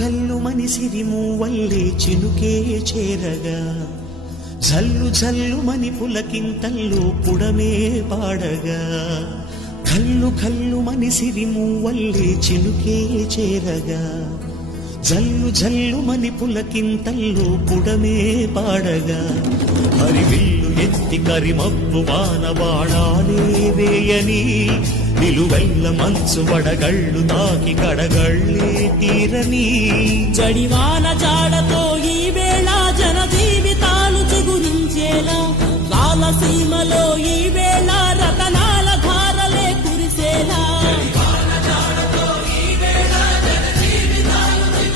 గల్లు మని సిరిమూవల్లే చినుకే చేరగా జల్లు జల్లు మని పులకింతల్లో పుడమే పాడగా కల్లు కల్లు మని సిరిమూవల్లే చినుకే చేరగా జల్లు జల్లు మని పులకింతల్లో పుడమే పాడగా హరివిల్లు ఎత్తి కరిమబ్బు వాన బాణాలే వేయని నిలువెల్ల మంచు వడగళ్ళు తాకి కడగళ్ళే తీరని జడివాన జాడతో ఈ వేళ జన జీవితాలు చిగురించేలా రాలసీమలో ఈ వేళ